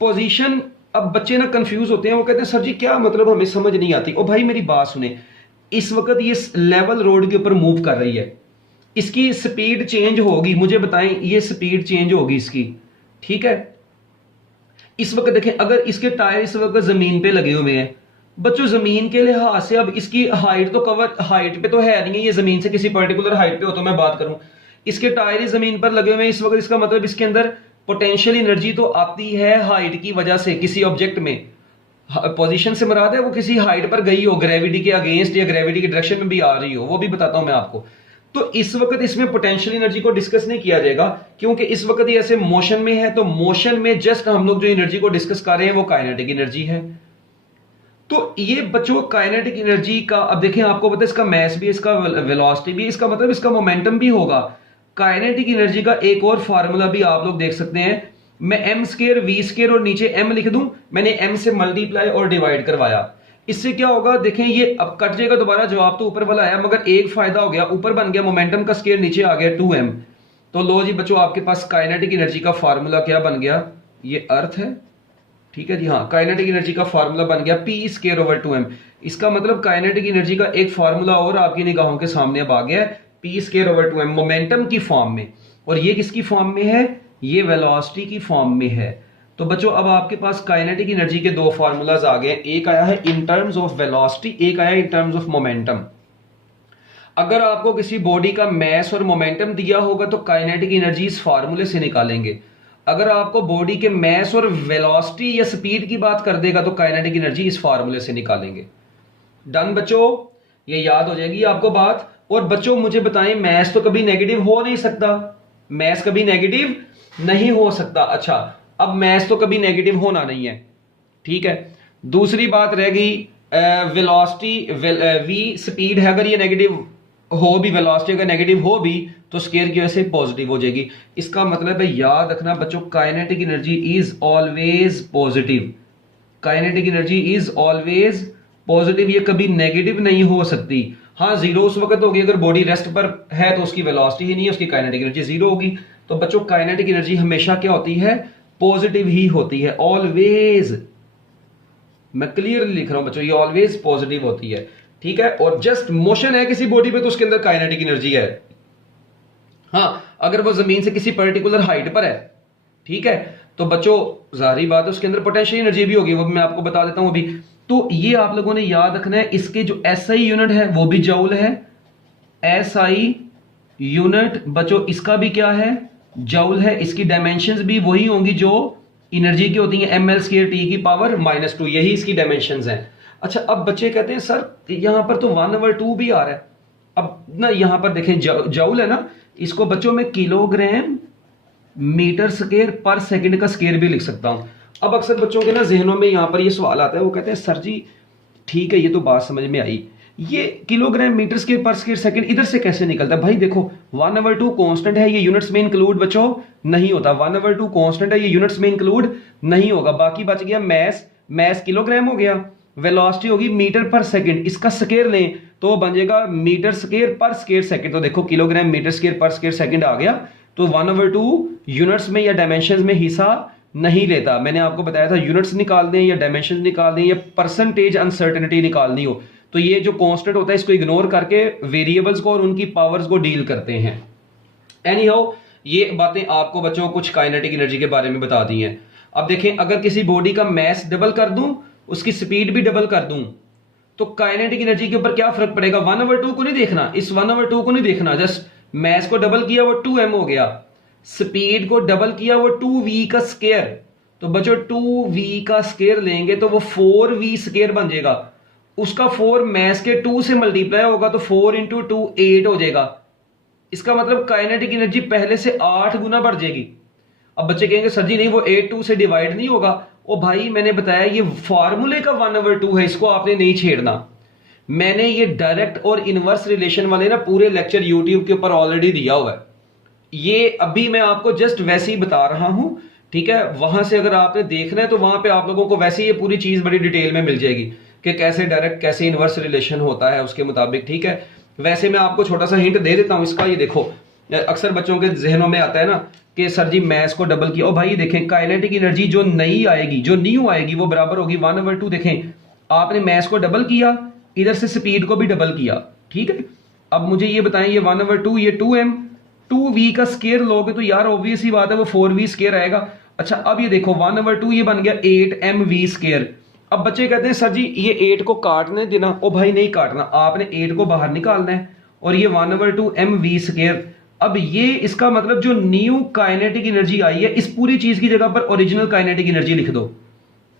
पोजीशन। अब बच्चे ना कंफ्यूज होते हैं, वो कहते हैं सर जी क्या मतलब, हमें समझ नहीं आती। ओ भाई मेरी बात सुने, इस वक्त ये लेवल रोड के ऊपर मूव कर रही है, इसकी स्पीड चेंज होगी, मुझे बताएं ये स्पीड चेंज होगी इसकी, ठीक है। इस वक्त देखें अगर इसके टायर इस वक्त जमीन पे लगे हुए हैं बच्चों, जमीन के लिहाज से अब इसकी हाइट तो कवर हाइट पे तो है नहीं है, ये जमीन से किसी पर्टिकुलर हाइट पे हो तो मैं बात करूं, इसके टायर ही जमीन पर लगे हुए हैं इस वक्त। इसका मतलब इसके अंदर पोटेंशियल एनर्जी तो आती है हाइट की वजह से किसी ऑब्जेक्ट में। पोजीशन से मुराद है वो किसी हाइट पर गई हो, ग्रेविटी के अगेंस्ट या ग्रेविटी के डायरेक्शन में भी आ रही हो, वो भी बताता हूं मैं आपको। तो इस वक्त इसमें पोटेंशियल एनर्जी को डिस्कस नहीं किया जाएगा क्योंकि इस वक्त ये ऐसे मोशन में है। तो मोशन में जस्ट हम लोग जो एनर्जी को डिस्कस कर रहे हैं वो काइनेटिक एनर्जी है। तो ये बच्चों काइनेटिक एनर्जी का, अब देखें आपको पता है इसका मैस भी, इसका वेलोसिटी भी, इसका मतलब इसका मोमेंटम भी होगा। काइनेटिक एनर्जी का एक और फार्मूला भी आप लोग देख सकते हैं। मैं m² v² और नीचे m लिख दूं, मैंने m से मल्टीप्लाई और डिवाइड करवाया। इससे क्या होगा देखें, ये अब कट जाएगा दोबारा, जवाब तो ऊपर वाला आया मगर एक फायदा हो गया, ऊपर बन गया मोमेंटम का स्केयर, नीचे आ गया 2m। तो लो जी बच्चों, आपके पास काइनेटिक एनर्जी का फार्मूला क्या बन गया, ये अर्थ है, ठीक है जी। हाँ, काइनेटिक एनर्जी का फार्मूला बन गया p²/2m। इसका मतलब काइनेटिक एनर्जी का एक फार्मूला और आपकी निगाहों के सामने अब आ गया है, p²/2m मोमेंटम की फॉर्म में। और ये किसकी फॉर्म में है, ये वेलोसिटी की फॉर्म में है। तो बच्चों अब आपके पास काइनेटिक एनर्जी के दो फार्मूलाज आ गए, एक आया है इन टर्म्स ऑफ वेलोसिटी, एक आया इन टर्म्स ऑफ मोमेंटम। अगर आपको किसी बॉडी का मैस और मोमेंटम दिया होगा तो काइनेटिक एनर्जी इस फार्मूले से निकालेंगे। अगर आपको बॉडी के मैस और वेलोसिटी या स्पीड की बात कर देगा तो काइनेटिक एनर्जी इस फार्मूले से निकालेंगे। डन बच्चों, ये याद हो जाएगी आपको बात। और बच्चों मुझे बताएं, मैस तो कभी नेगेटिव हो नहीं सकता, मैस कभी नेगेटिव नहीं हो सकता। अच्छा, अब मैस तो कभी नेगेटिव होना नहीं है, ठीक है। दूसरी बात रह गई वेलोसिटी, वी स्पीड है, अगर ये नेगेटिव हो भी, वेलोसिटी अगर नेगेटिव हो भी तो स्केयर की वजह से पॉजिटिव हो जाएगी। इसका मतलब है, याद रखना बच्चों, kinetic energy is always positive. Kinetic energy is always positive, ये कभी नेगेटिव नहीं हो सकती। हाँ, जीरो उस वक्त होगी अगर बॉडी रेस्ट पर है तो उसकी वेलोसिटी ही नहीं है, उसकी काइनेटिक एनर्जी जीरो होगी। तो बच्चों काइनेटिक एनर्जी हमेशा क्या होती है? पॉजिटिव ही होती है, ऑलवेज। मैं क्लियरली लिख रहा हूं बच्चों, ये ऑलवेज पॉजिटिव होती है, ठीक है। और जस्ट मोशन है किसी बॉडी पे तो उसके अंदर काइनेटिक एनर्जी है। हाँ, अगर वो जमीन से किसी पर्टिकुलर हाइट पर है, ठीक है, तो बच्चों जाहिर बात है उसके अंदर पोटेंशियल एनर्जी भी होगी, वो मैं आपको बता देता हूं अभी। तो ये आप लोगों ने याद रखना है। इसके जो एसआई यूनिट है वो भी जूल है, एसआई यूनिट बच्चों इसका भी क्या है? जूल है। इसकी डायमेंशंस भी वही होंगी जो एनर्जी की होती है, ml²T⁻², यही इसकी डायमेंशंस हैं। अच्छा, अब बच्चे कहते हैं सर यहां पर तो 1/2 भी आ रहा है। अब ना यहां पर देखें जूल है ना, इसको बच्चों में किलोग्राम मीटर स्क्वायर पर सेकंड का स्क्वायर भी लिख सकता हूं। अब अक्सर बच्चों के ना जहनों में यहां पर ये सवाल आता है, वो कहते हैं सर जी ठीक है ये तो बात समझ में आई, ये किलोग्राम मीटर स्क्वायर पर स्क्वायर सेकंड इधर से कैसे निकलता है? भाई देखो 1/2 कांस्टेंट है, ये यूनिट्स में इंक्लूड बच्चों नहीं होता। 1/2 कांस्टेंट है, ये यूनिट्स में इंक्लूड नहीं होगा। बाकी बच गया मैस, मैस किलोग्राम हो गया, वेलोसिटी होगी मीटर पर सेकंड, इसका स्क्वायर लें तो बन जाएगा मीटर स्क्वायर पर स्क्वायर सेकंड। तो देखो किलोग्राम मीटर स्क्वायर पर स्क्वायर सेकंड आ गया। तो 1/2 यूनिट्स में या डायमेंशंस में हिस्सा नहीं लेता। मैंने आपको बताया था यूनिट्स निकाल दें या डायमेंशन निकाल दें या परसेंटेज अनसर्टेनिटी निकालनी हो तो ये जो कांस्टेंट होता है इसको इग्नोर करके वेरिएबल्स को और उनकी पावर्स को डील करते हैं। एनी हाउ, ये बातें आपको बच्चों कुछ काइनेटिक एनर्जी के बारे में बता दी हैं। अब देखें, अगर किसी बॉडी का मैस डबल कर दूं, उसकी स्पीड भी डबल कर दूं, तो काइनेटिक एनर्जी के ऊपर क्या फर्क पड़ेगा? 1/2 को नहीं देखना, इस 1/2 को नहीं देखना। जस्ट मैस को डबल किया वो 2m हो गया, स्पीड को डबल किया वो 2v का स्क्वायर। तो बच्चों 2v का स्क्वायर लेंगे तो वो 4v स्क्वायर बन जाएगा। उसका 4 मैस के 2 से मल्टीप्लाई होगा तो 4 × 2 8 हो जाएगा। इसका मतलब काइनेटिक एनर्जी पहले से 8 गुना बढ़ जाएगी। अब बच्चे कहेंगे सर जी नहीं वो 8 2 से डिवाइड नहीं होगा। ओ भाई मैंने बताया ये फॉर्मूले का 1/2 है, इसको आपने नहीं छेड़ना। मैंने ये डायरेक्ट और इनवर्स रिलेशन वाले ना पूरे लेक्चर यूट्यूब के ऊपर ऑलरेडी दिया हुआ है। ये अभी मैं आपको जस्ट वैसे ही बता रहा हूं, ठीक है। वहां से अगर आपने देखना है तो वहां पे आप लोगों को वैसे ये पूरी चीज बड़ी डिटेल में मिल जाएगी कि कैसे डायरेक्ट कैसे इनवर्स रिलेशन होता है उसके मुताबिक, ठीक है। वैसे मैं आपको छोटा सा हिंट दे देता हूं इसका। ये देखो अक्सर बच्चों के जहनों में आता है ना कि सर जी मैस को डबल किया। और भाई देखें काइनेटिक एनर्जी जो नई आएगी, जो न्यू आएगी वो बराबर होगी 1/2। देखें आपने मैस को डबल किया, इधर से स्पीड को भी डबल किया, ठीक है। अब मुझे ये बताएं ये 1/2 ये 2m 2v का स्क्वायर लोगे तो यार ऑब्वियस ही बात है वो 4v स्क्वायर आएगा। अच्छा अब ये देखो 1/2 ये बन गया 8mv स्क्वायर। अब बच्चे कहते हैं सर जी ये 8 को काटने देना। ओ भाई नहीं काटना, आपने 8 को बाहर निकालना है और ये 1/2 mv स्क्वायर। अब ये इसका मतलब जो न्यू काइनेटिक एनर्जी आई है इस पूरी चीज की जगह पर ओरिजिनल काइनेटिक एनर्जी लिख दो।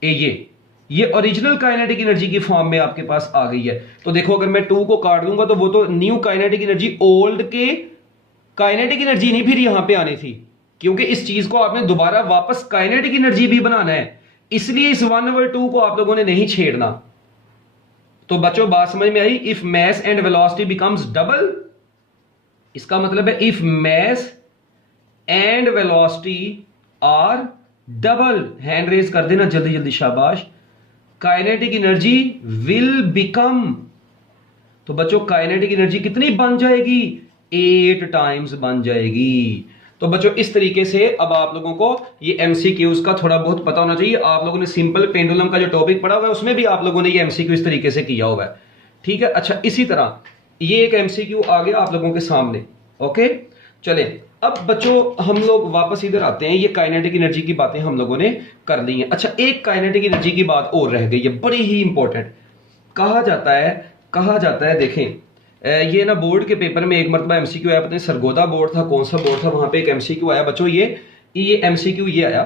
ये ओरिजिनल काइनेटिक एनर्जी की फॉर्म में आपके पास आ गई है। तो देखो अगर मैं 2 को काट दूंगा तो वो तो न्यू काइनेटिक एनर्जी ओल्ड के काइनेटिक एनर्जी नहीं फिर यहां पे आनी थी, क्योंकि इस चीज को आपने दोबारा वापस काइनेटिक एनर्जी भी बनाना है, इसलिए इस 1/2 को आप लोगों ने नहीं छेड़ना। तो बच्चों बात समझ में आई? If mass and velocity becomes double, इसका मतलब है if mass and velocity are double, hand raise कर देना जल्दी जल्दी, शाबाश, काइनेटिक एनर्जी विल बिकम। तो बच्चों काइनेटिक एनर्जी कितनी बन जाएगी? 8 टाइम्स बन जाएगी। तो बच्चों इस तरीके से अब आप लोगों को ये एमसीक्यूज का थोड़ा बहुत पता होना चाहिए। आप लोगों ने सिंपल पेंडुलम का जो टॉपिक पढ़ा हुआ है उसमें भी आप लोगों ने ये एमसीक्यू इस तरीके से किया हुआ है, ठीक है। अच्छा इसी तरह ये एक एमसीक्यू आ गया आप लोगों के सामने, ओके। चले अब बच्चों हम लोग वापस इधर आते हैं। ये काइनेटिक एनर्जी की बातें हम लोगों ने कर ली हैं। अच्छा एक काइनेटिक एनर्जी की बात और रह गई है, बड़ी ही इंपॉर्टेंट। कहा जाता है देखें ये ना बोर्ड के पेपर में एक मरतबा एमसीक्यू आया, पता नहीं सरगोदा बोर्ड था, कौन सा बोर्ड था, वहां पे एक एमसीक्यू आया बच्चों, ये एमसीक्यू ये आया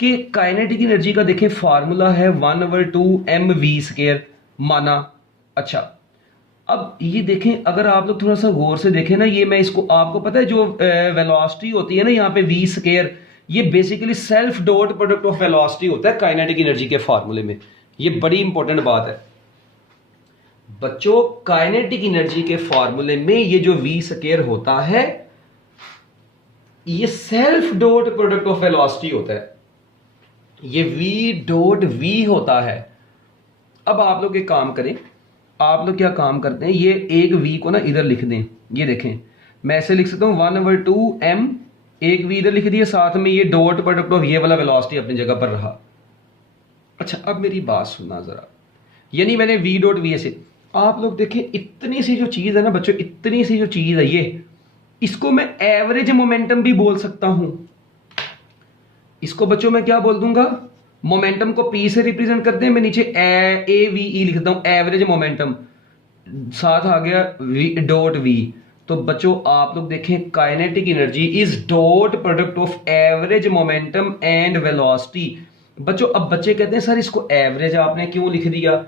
कि काइनेटिक एनर्जी का देखें फार्मूला है 1/2 mv² माना। अच्छा, अब ये देखें, अगर आप लोग थोड़ा सा गौर से देखें ना, ये मैं इसको आपको पता है जो वेलोसिटी होती है ना यहाँ पे v², ये basically self dot product of velocity होता है काइनेटिक एनर्जी के फार्मूले में। ये बड़ी इंपॉर्टेंट बात है बच्चों, काइनेटिक एनर्जी के फार्मूले में ये जो v² होता है ये self dot product of velocity होता है, ये v.v होता है। अब आप लोग एक काम करें, आप लोग क्या काम करते हैं, ये एक v को ना इधर लिख दें, ये देखें मैं ऐसे लिख सकता हूं 1/2m, एक v इधर लिख दिया, साथ में ये डॉट प्रोडक्ट ऑफ ये वाला वेलोसिटी अपनी जगह पर रहा। अच्छा, अब मेरी बात सुनना जरा, यानी मैंने v.v ऐसे, आप लोग देखें इतनी सी जो चीज है ना बच्चों, इतनी सी जो चीज है ये, इसको मैं एवरेज मोमेंटम भी बोल सकता हूं। इसको बच्चों मैं क्या बोल दूंगा, मोमेंटम को p से रिप्रेजेंट करते हैं, मैं नीचे AVE लिखता हूं, एवरेज मोमेंटम, साथ आ गया v.v। तो बच्चों आप लोग देखें kinetic energy is dot product of average momentum and velocity. बच्चों अब बच्चे कहते हैं सर इसको एवरेज आपने क्यों लिख दिया,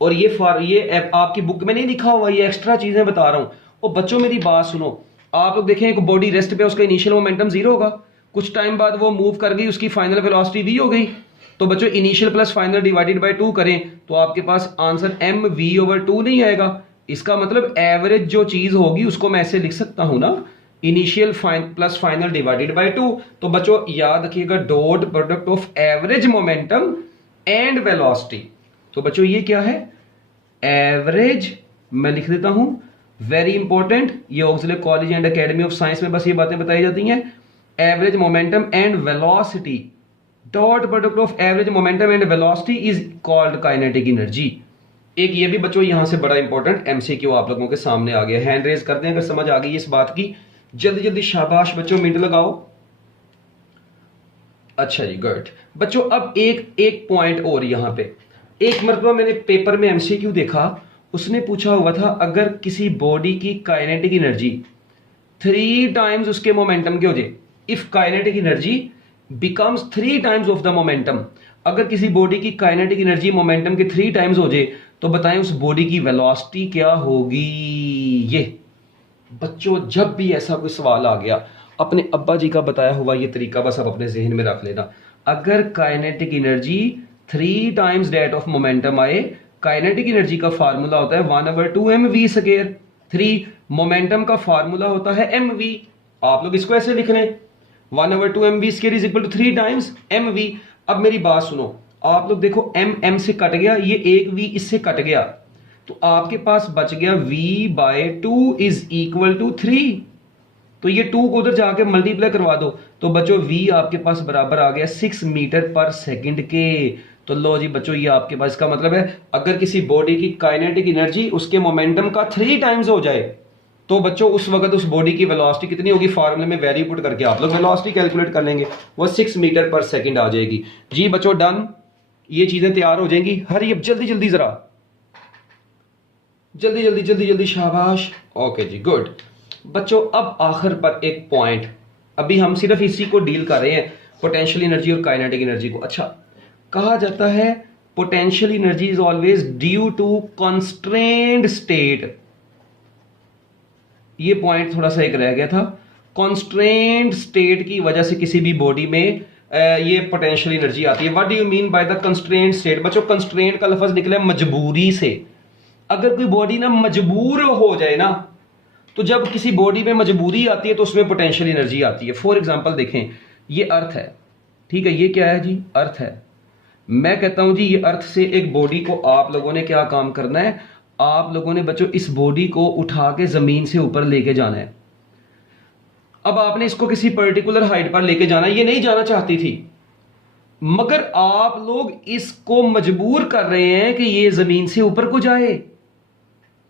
और ये आपकी बुक में नहीं लिखा हुआ, ये एक्स्ट्रा चीजें बता रहा हूं। और बच्चों मेरी बात सुनो, आप लोग देखें एक बॉडी रेस्ट पे, उसका इनिशियल मोमेंटम 0 होगा, कुछ टाइम बाद वो मूव कर गई, उसकी फाइनल वेलोसिटी v हो गई। तो बच्चों initial plus final divided by 2 करें तो आपके पास आंसर mv/2 नहीं आएगा। इसका मतलब एवरेज जो चीज होगी उसको मैं ऐसे लिख सकता हूं ना, initial plus final divided by 2। तो बच्चों याद रखिएगा dot product of average momentum and velocity. तो बच्चों ये क्या है, एवरेज, मैं लिख देता हूं, वेरी इंपॉर्टेंट, ये Oxford college and academy of science में बस ये बातें बताई जाती हैं। Average momentum and velocity, dot product of average momentum and velocity is called kinetic energy. एक ये भी बच्चों यहां से बड़ा इंपॉर्टेंट एमसीक्यू आप लोगों के सामने आ गया, हैंड रेज करते हैं अगर समझ आ गई इस बात की, जल्दी जल्दी शाबाश बच्चों, मिनट लगाओ। अच्छा जी, गुड बच्चों। अब एक पॉइंट और यहां पे, एक मरतबा मैंने पेपर में एमसीक्यू देखा, उसने पूछा हुआ था अगर किसी बॉडी की काइनेटिक एनर्जी 3 टाइम्स उसके मोमेंटम के हो जाए, if kinetic energy becomes 3 times of the momentum, अगर किसी बॉडी की काइनेटिक एनर्जी मोमेंटम के 3 टाइम्स हो जाए तो बताएं उस बॉडी की वेलोसिटी क्या होगी। ये बच्चों जब भी ऐसा कोई सवाल आ गया, अपने अब्बा जी का बताया हुआ ये तरीका बस आप अपने जहन में रख लेना। अगर kinetic energy 3 times that of momentum आए, काइनेटिक एनर्जी का फार्मूला होता है 1/2mv²। 3 मोमेंटम का फार्मूला होता है mv, आप लोग इसको ऐसे लिख लें 1/2mv² is equal to 3 times mv। अब मेरी बात सुनो, आप लोग देखो m से कट गया, ये एक v इससे कट गया, तो आपके पास बच गया v/2 इज इक्वल टू 3। तो ये 2 को उधर जाके मल्टीप्लाई करवा दो, तो बच्चों v आपके पास बराबर आ गया 6 मीटर पर सेकंड के। तो लो जी बच्चों ये आपके पास, इसका मतलब है अगर किसी बॉडी की काइनेटिक एनर्जी उसके मोमेंटम का 3 टाइम्स हो जाए तो बच्चों उस वक्त उस बॉडी की वेलोसिटी कितनी होगी, फार्मूले में वैल्यू पुट करके आप लोग वेलोसिटी कैलकुलेट कर लेंगे, वो 6 मीटर पर सेकंड आ जाएगी। जी बच्चों डन, ये चीजें तैयार हो जाएंगी। हरी अब जल्दी जल्दी जरा, जल्दी जल्दी जल्दी जल्दी, शाबाश। ओके जी, गुड बच्चों। अब आखिर पर एक पॉइंट, अभी हम सिर्फ इसी को डील कर रहे हैं, पोटेंशियल एनर्जी और काइनेटिक एनर्जी को। अच्छा, कहा जाता है potential energy is always due to constrained state. ये पॉइंट थोड़ा सा एक रह गया था, कॉन्स्ट्रेन्ड स्टेट की वजह से किसी भी बॉडी में ये पोटेंशियल एनर्जी आती है। What do you mean by the constraint state? बच्चों कंस्ट्रेंट का लफ्ज निकला मजबूरी से। अगर कोई बॉडी ना मजबूर हो जाए ना, तो जब किसी बॉडी में मजबूरी आती है तो उसमें पोटेंशियल एनर्जी आती है। फॉर एग्जांपल देखें, ये अर्थ है, ठीक है, ये क्या है जी, अर्थ है। मैं कहता हूं जी ये अर्थ से एक बॉडी को आप लोगों ने क्या काम करना है, आप लोगों ने बच्चों इस बॉडी को उठा के जमीन से ऊपर लेके जाना है। अब आपने इसको किसी पर्टिकुलर हाइट पर लेके जाना, ये नहीं जाना चाहती थी, मगर आप लोग इसको मजबूर कर रहे हैं कि ये जमीन से ऊपर को जाए।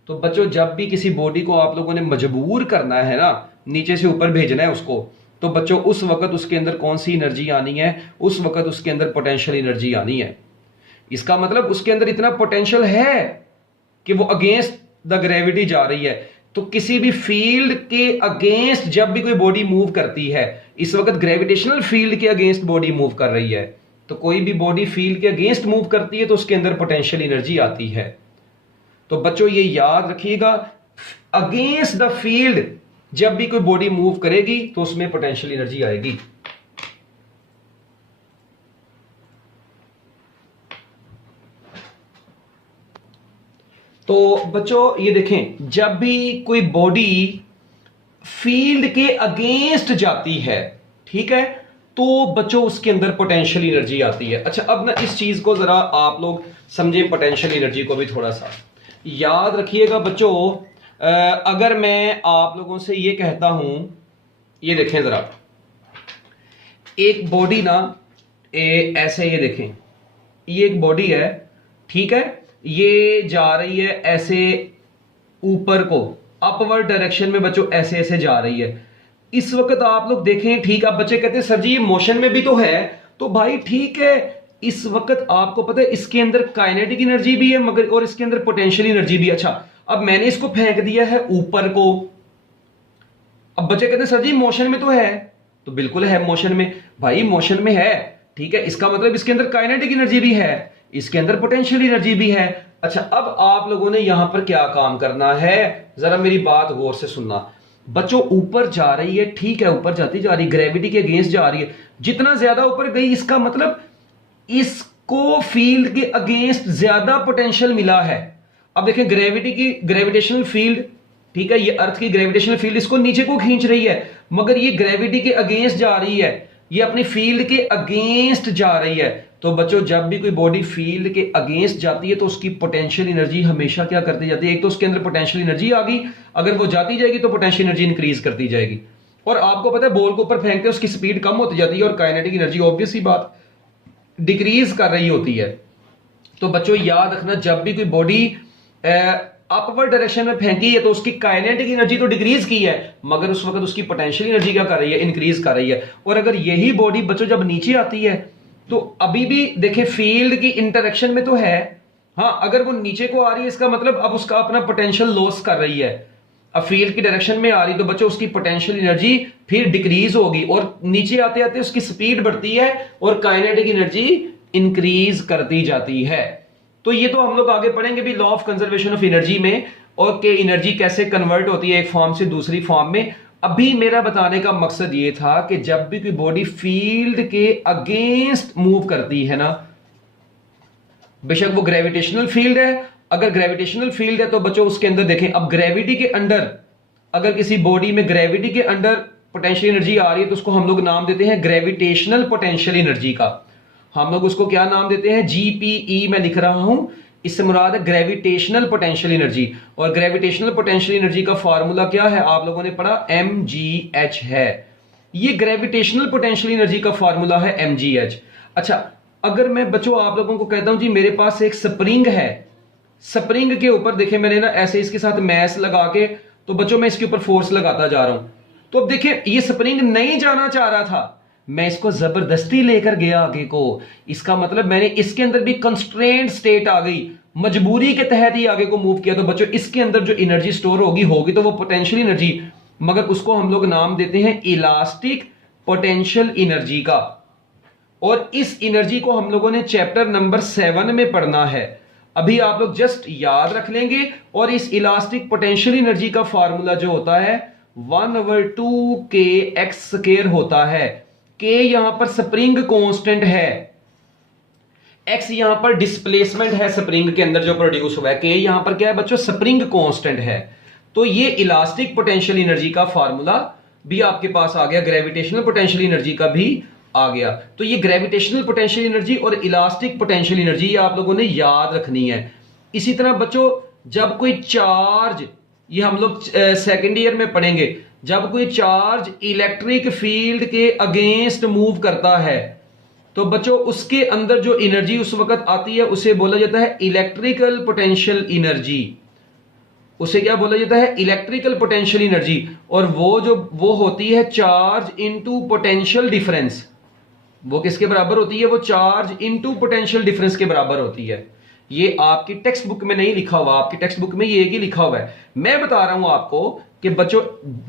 तो बच्चों जब भी किसी बॉडी को आप लोगों ने मजबूर करना है ना, नीचे से ऊपर भेजना है उसको, तो बच्चों उस वक्त उसके अंदर कौन सी एनर्जी आनी है, उस वक्त उसके अंदर पोटेंशियल एनर्जी आनी है। इसका मतलब उसके अंदर इतना पोटेंशियल है कि वो अगेंस्ट द ग्रेविटी जा रही है। तो किसी भी फील्ड के अगेंस्ट जब भी कोई बॉडी मूव करती है, इस वक्त ग्रेविटेशनल फील्ड के अगेंस्ट बॉडी मूव कर रही है, तो कोई भी बॉडी फील्ड के अगेंस्ट मूव करती है तो उसके अंदर पोटेंशियल एनर्जी आती है। तो बच्चों ये याद रखिएगा, अगेंस्ट द फील्ड जब भी कोई बॉडी मूव करेगी तो उसमें पोटेंशियल एनर्जी आएगी। तो बच्चों ये देखें, जब भी कोई बॉडी फील्ड के अगेंस्ट जाती है, ठीक है, तो बच्चों उसके अंदर पोटेंशियल एनर्जी आती है। अच्छा, अब ना इस चीज को जरा आप लोग समझे, पोटेंशियल एनर्जी को भी थोड़ा सा याद रखिएगा बच्चों। अगर मैं आप लोगों से ये कहता हूं, ये देखें जरा, एक बॉडी ना ऐसे, ये देखें, ये एक बॉडी है, ठीक है, ये जा रही है ऐसे ऊपर को, अपवर्ड डायरेक्शन में बच्चों, ऐसे ऐसे जा रही है। इस वक्त आप लोग देखें, ठीक, आप बच्चे कहते हैं सर जी ये मोशन में भी तो है, तो भाई ठीक है, इस वक्त आपको पता है इसके अंदर काइनेटिक एनर्जी भी है मगर, और इसके अंदर पोटेंशियल एनर्जी भी। अच्छा, अब मैंने इसको फेंक दिया है ऊपर को, अब बच्चे कहते हैं सर जी मोशन में तो है, तो बिल्कुल है मोशन में, भाई मोशन में है, ठीक है, इसका मतलब इसके अंदर काइनेटिक एनर्जी भी है, इसके अंदर पोटेंशियल एनर्जी भी है। अच्छा, अब आप लोगों ने यहां पर क्या काम करना है, जरा मेरी बात गौर से सुनना बच्चों। ऊपर जा रही है, ठीक है, ऊपर जाती जा रही है, ग्रेविटी के अगेंस्ट जा रही है, जितना ज्यादा ऊपर गई इसका मतलब इसको फील्ड के अगेंस्ट ज्यादा पोटेंशियल मिला है। अब देखें, ग्रेविटी की ग्रेविटेशनल फील्ड, ठीक है, ये अर्थ की ग्रेविटेशनल फील्ड इसको नीचे को खींच रही है, मगर ये ग्रेविटी के अगेंस्ट जा रही है, ये अपनी फील्ड के अगेंस्ट जा रही है। तो बच्चों जब भी कोई बॉडी फील्ड के अगेंस्ट जाती है तो उसकी पोटेंशियल एनर्जी हमेशा क्या करती जाती है, एक तो उसके अंदर पोटेंशियल एनर्जी आ गई, अगर वो जाती जाएगी तो पोटेंशियल एनर्जी इंक्रीज करती जाएगी, और आपको पता है बॉल को ऊपर फेंकते हैं उसकी स्पीड कम होती जाती है और काइनेटिक एनर्जी ऑब्वियस ही बात डिक्रीज कर रही होती है। तो बच्चों याद रखना, जब भी कोई बॉडी अपवर्ड डायरेक्शन में फेंकी है तो उसकी काइनेटिक एनर्जी तो डिक्रीज की है, मगर उस वक्त उसकी पोटेंशियल एनर्जी क्या कर रही है, इंक्रीज कर रही है। और अगर यही बॉडी बच्चों जब नीचे आती है तो अभी भी देखें फील्ड की इंटरेक्शन में तो है, हाँ, अगर वो नीचे को आ रही है इसका मतलब अब उसका अपना पोटेंशियल लॉस कर रही है, अब फील्ड की डायरेक्शन में आ रही तो बच्चों उसकी पोटेंशियल एनर्जी फिर डिक्रीज होगी और नीचे आते आते उसकी स्पीड बढ़ती है और काइनेटिक एनर्जी इंक्रीज करती जाती है। तो ये तो हम लोग आगे पढ़ेंगे भी law of conservation of energy में, और के एनर्जी कैसे कन्वर्ट होती है एक फॉर्म से दूसरी फॉर्म में। अभी मेरा बताने का मकसद ये था कि जब भी कोई बॉडी फील्ड के अगेंस्ट मूव करती है ना, बेशक वो ग्रेविटेशनल फील्ड है, अगर ग्रेविटेशनल फील्ड है तो बच्चों उसके अंदर देखें, अब ग्रेविटी के अंडर, अगर किसी बॉडी में ग्रेविटी के अंडर पोटेंशियल एनर्जी आ रही है तो उसको हम लोग नाम देते हैं ग्रेविटेशनल पोटेंशियल एनर्जी का। हम लोग उसको क्या नाम देते हैं, जीपीई मैं लिख रहा हूं, इससे मुराद है ग्रेविटेशनल पोटेंशियल एनर्जी। और ग्रेविटेशनल पोटेंशियल एनर्जी का फार्मूला क्या है, आप लोगों ने पढ़ा, mgh है। ये ग्रेविटेशनल पोटेंशियल एनर्जी का फार्मूला है mgh। अच्छा, अगर मैं बच्चों आप लोगों को कहता हूं जी मेरे पास एक स्प्रिंग है, स्प्रिंग के ऊपर देखें मैंने ना ऐसे इसके साथ मैस लगा के, तो बच्चों मैं इसके ऊपर फोर्स लगाता जा रहा हूं, तो अब देखिए ये स्प्रिंग नहीं जाना चाह रहा था, मैं इसको जबरदस्ती लेकर गया आगे को, इसका मतलब मैंने इसके अंदर भी कंस्ट्रेंट स्टेट आ गई, मजबूरी के तहत ही आगे को मूव किया। तो बच्चों इसके अंदर जो एनर्जी स्टोर होगी तो वो पोटेंशियल एनर्जी, मगर उसको हम लोग नाम देते हैं इलास्टिक पोटेंशियल एनर्जी का। और इस एनर्जी को हम लोगों ने चैप्टर नंबर 7 में पढ़ना है, अभी आप लोग जस्ट याद रख लेंगे। और इस इलास्टिक पोटेंशियल एनर्जी का फार्मूला जो होता है 1/2kx² होता है। k यहां पर स्प्रिंग कांस्टेंट है, x यहां पर डिस्प्लेसमेंट है स्प्रिंग के अंदर जो प्रोड्यूस हुआ है, k यहां पर क्या है बच्चों, स्प्रिंग कांस्टेंट है। तो ये इलास्टिक पोटेंशियल एनर्जी का फार्मूला भी आपके पास आ गया, ग्रेविटेशनल पोटेंशियल एनर्जी का भी आ गया। तो ये ग्रेविटेशनल पोटेंशियल एनर्जी और इलास्टिक पोटेंशियल एनर्जी ये आप लोगों ने याद रखनी है। इसी तरह बच्चों जब कोई चार्ज, ये हम लोग सेकेंड ईयर में पढ़ेंगे, जब कोई चार्ज इलेक्ट्रिक फील्ड के अगेंस्ट मूव करता है तो बच्चों उसके अंदर जो एनर्जी उस वक्त आती है उसे बोला जाता है इलेक्ट्रिकल पोटेंशियल एनर्जी। उसे क्या बोला जाता है, इलेक्ट्रिकल पोटेंशियल एनर्जी। और वो होती है चार्ज इनटू पोटेंशियल डिफरेंस। वो किसके बराबर होती है, वो चार्ज इनटू पोटेंशियल डिफरेंस के बराबर होती है। ये आपकी टेक्स्ट बुक में नहीं लिखा हुआ, आपकी टेक्स्ट बुक में ये एक ही लिखा हुआ है। मैं बता रहा हूं आपको कि बच्चों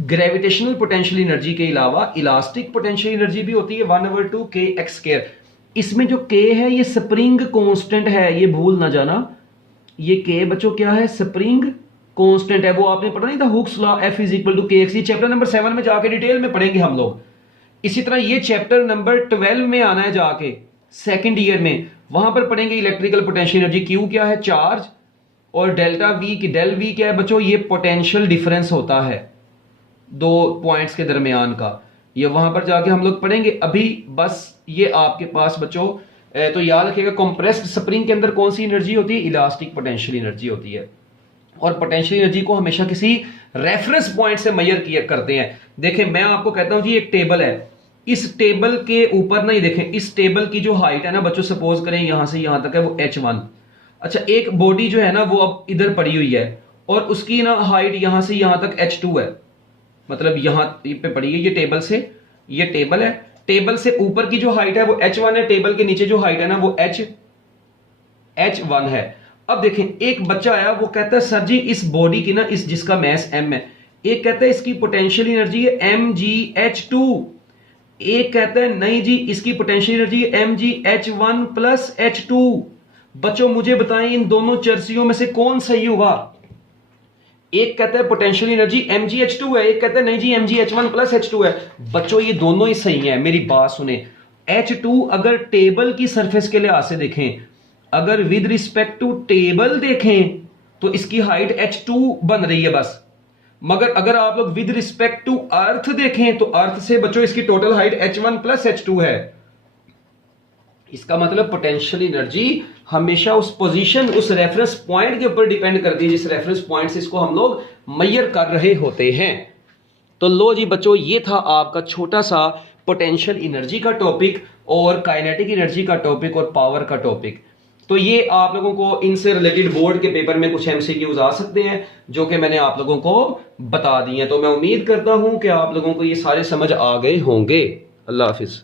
ग्रेविटेशनल पोटेंशियल एनर्जी के अलावा इलास्टिक पोटेंशियल एनर्जी भी होती है 1/2 kx²। इसमें जो k है ये स्प्रिंग कांस्टेंट है, ये भूल ना जाना। ये k बच्चों क्या है? स्प्रिंग कांस्टेंट है। वो आपने पढ़ा नहीं था हुक्स लॉ, F = kx। ये चैप्टर नंबर 7 में जाके डिटेल में पढ़ेंगे हम लोग। इसी तरह ये चैप्टर नंबर 12 में आना है जाके सेकंड ईयर में, वहां पर पढ़ेंगे इलेक्ट्रिकल पोटेंशियल एनर्जी। क्यू क्या है? चार्ज। और डेल्टा वी की डेल वी क्या है बच्चों? ये पोटेंशियल डिफरेंस होता है दो पॉइंट्स के दरमियान का, ये वहां पर जाके हम लोग पढ़ेंगे। अभी बस ये आपके पास बच्चों तो याद रखिएगा, कंप्रेस्ड स्प्रिंग के अंदर कौन सी एनर्जी होती है? इलास्टिक पोटेंशियल एनर्जी होती है। और पोटेंशियल एनर्जी को हमेशा किसी रेफरेंस पॉइंट से मेजर किया करते हैं। देखें मैं आपको कहता हूं जी एक टेबल है, इस टेबल के ऊपर नहीं, देखें इस टेबल की जो हाइट है ना बच्चों, सपोज करें यहां से यहां तक है वो h1। अच्छा एक बॉडी जो है ना वो अब इधर पड़ी हुई है और उसकी ना हाइट यहां से यहां तक h2 है, मतलब यहां पे पड़ी है ये टेबल से, ये टेबल है, टेबल से ऊपर की जो हाइट है वो h1 है, टेबल के नीचे जो हाइट है ना वो h1 है। अब देखें एक बच्चा आया, वो कहता है सर जी इस बॉडी की ना, इस जिसका मैस m है, एक कहता है इसकी पोटेंशियल एनर्जी है mgh2, एक कहता है नहीं जी इसकी पोटेंशियल एनर्जी है mgh1 + h2। बच्चों मुझे बताएं इन दोनों चर्सियों में से कौन सही होगा? एक कहता है पोटेंशियल एनर्जी mgh2 है, एक कहता है नहीं जी mgh1 + h2 है। बच्चों ये दोनों ही सही हैं, मेरी बात सुने। h2 अगर टेबल की सरफेस के लिहाज से देखें, अगर विद रिस्पेक्ट टू टेबल देखें तो इसकी हाइट h2 बन रही है बस, मगर अगर आप लोग विद रिस्पेक्ट टू अर्थ देखें तो अर्थ से बच्चों इसकी टोटल हाइट h1 + h2 है। इसका मतलब पोटेंशियल एनर्जी हमेशा उस पोजीशन, उस रेफरेंस पॉइंट के ऊपर डिपेंड करती है जिस रेफरेंस पॉइंट से इसको हम लोग मेजर कर रहे होते हैं। तो लो जी बच्चों ये था आपका छोटा सा पोटेंशियल एनर्जी का टॉपिक और काइनेटिक एनर्जी का टॉपिक और पावर का टॉपिक। तो ये आप लोगों को इनसे रिलेटेड बोर्ड के पेपर में कुछ एमसीक्यूज आ सकते हैं जो कि मैंने आप लोगों को बता दिए हैं। तो मैं उम्मीद करता हूं कि आप लोगों को ये सारे समझ आ गए होंगे। अल्लाह हाफिज।